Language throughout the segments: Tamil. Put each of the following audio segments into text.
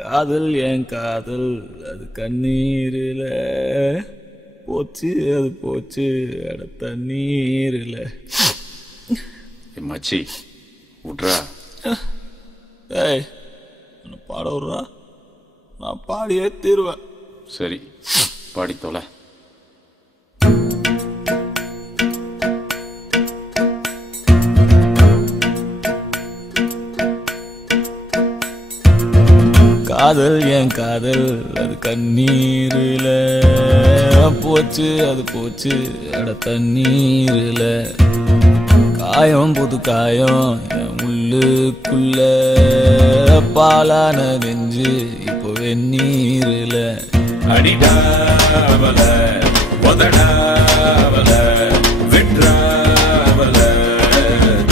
காதல் ஏன் காதல் அது கண்ணீரில் போச்சு, அது போச்சு அட தண்ணீரில். மச்சி விட்றா. ஏய் என்ன பாட விட்றா, நான் பாடியே தீருவேன். சரி பாடித்தோல. காதல் ஏன் காதல் அது கண்ணீரில் போச்சு, அது போச்சு அட தண்ணீரில். காயம் புது காயம் என் உள்ளுக்குள்ள பாலான நெஞ்சு இப்போ வெந்நீரில். அடிடாவல உதடாவல விட்ராவல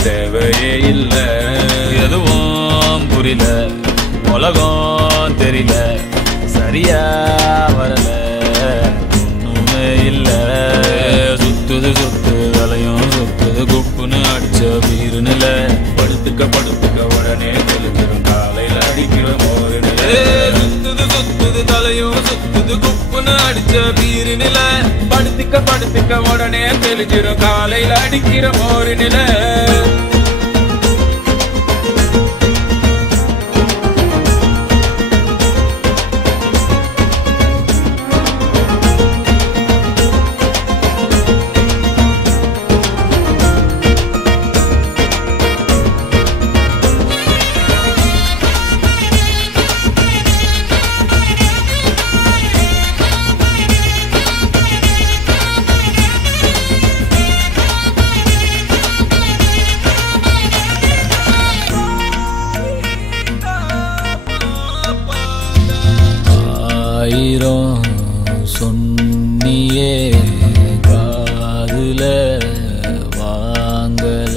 தேவையே இல்லை. எதுவும் புரியல, உலகம் தெரியல, சரியா வரல, ஒண்ணுமே இல்ல. சுத்துது சுத்துது தலையும் சுத்துது குப்புன்னு அடிச்ச வீருநில. படுத்துக்க படுத்துக்க உடனே தெளிஞ்சிடும் காலையில் அடிக்கிற மோரு நில. சுத்துது சுத்துது தலையும் சுத்துது குப்புன்னு அடிச்ச வீருநில. படுத்துக்க படுத்துக்க உடனே தெளிஞ்சிடும் காலையில் அடிக்கிற மோரு நில. ஆயிரம் சொன்னியே காதுல வாங்கல,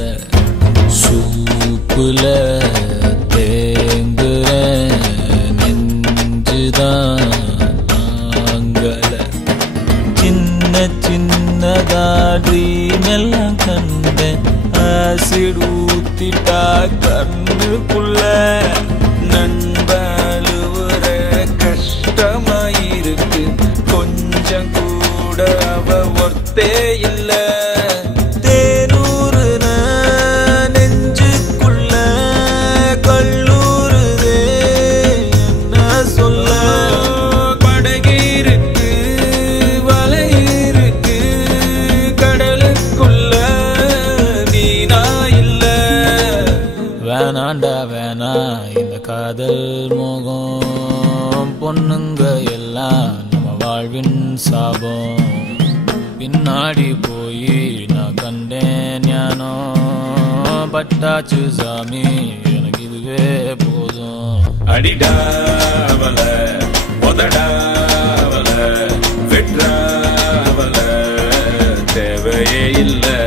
சூப்புல தேங்குற நெஞ்சுதான் தாங்கல. சின்ன சின்னதா ட்ரீம் எல்லாம் கண்டேன், ஆசிட் ஊத்திட்டா கண்ணுக்குள்ள. நண்பழுவுற கஷ்டமாயிருக்கு, கொஞ்சம் கூட அவ ஒர்த்தே இல்ல. தேனூறுன நெஞ்சுக்குள்ள கல்லூருதே என்ன சொல்ல. படகிருக்கு வலையிருக்கு கடலுக்குள்ள நீனா இல்ல. வேணாண்டா வேணா இந்த காதல் மோகம், பொண்ணுங்க எல்லாம் நம்ம வாழ்வின் சாபம். பின்னாடி போய் நான் கண்டேன் ஞானம், பட்டாச்சு சாமி எனக்கு இதுவே போதும். அடிடாவல உதடாவல விட்ராவல தேவையே இல்லை.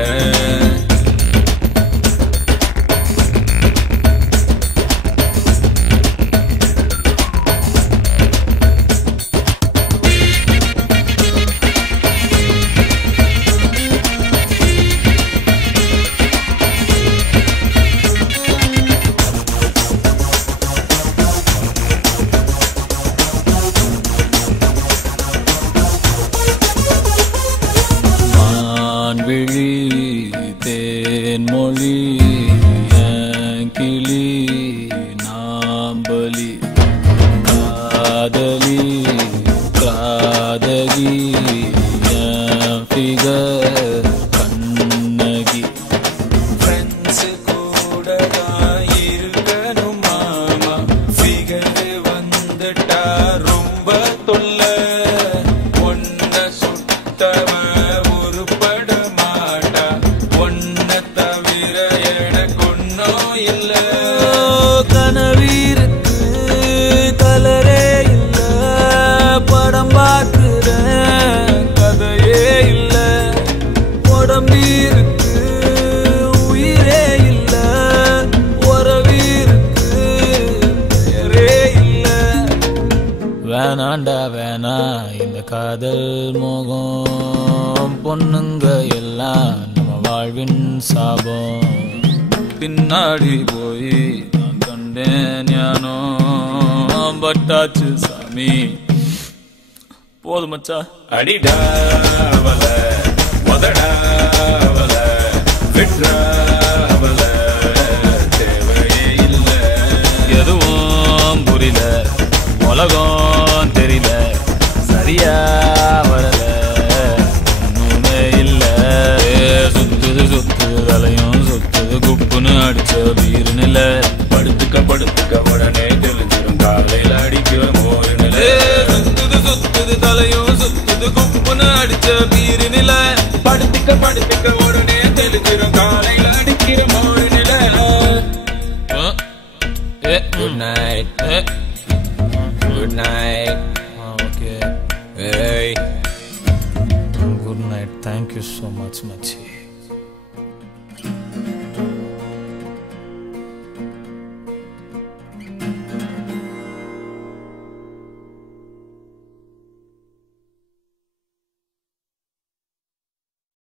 விழி தேன்மொழி என் கிளி நாம்பலி காதலி காதகி என் ஃபிகர் கண்ணகி. ஃப்ரெண்ட்ஸ் கூட தான் இருக்கணும் மாமா, ஃபிகர் வந்துட்டா ரொம்ப தொல்ல. ஒன்ன சுத்தவ உருப்பட மாட்டா, ஒன்ன தவிர எனக்கு ஒன்னும் இல்ல. கனவீருக்கு கலரே இல்ல, படம் பார்க்கிறேன் கதையே இல்ல. உடம்பீருக்கு உயிரே இல்ல, உறவீருக்கு பெயரே இல்ல. வேணாண்டா வேணா இந்த காதல் மோகம், பொண்ணுங்க எல்லாம் நம்ம வாழ்வின் சாபம். பின்னாடி போய் நான் கண்டேன் ஞானம், பட்டாச்சு சாமி. போதும் மச்சா. அடிடாவல முதடாவல விட்ராவல தேவையே இல்ல. எதுவும் புரியல, உலகம் தெரியல, சரியா வரல, ஒண்ணுமே இல்ல. சுத்துது சுத்துது தலையும் சுத்துது குப்புன்னு அடிச்ச வீரு நில. படுத்துக்க உடனே தெளிஞ்சிரும் காலையில அடிக்கிற மோரு நில. சுத்துது சுத்துது தலையும் சுத்துது குப்புன்னு அடிச்ச வீரு நில. படுத்துக்க உடனே தெளிஞ்சிரும் காலையில அடிக்கிற மோரு நில. Good night. Good night. Okay. Hey. Good night. Thank you so much, Machi.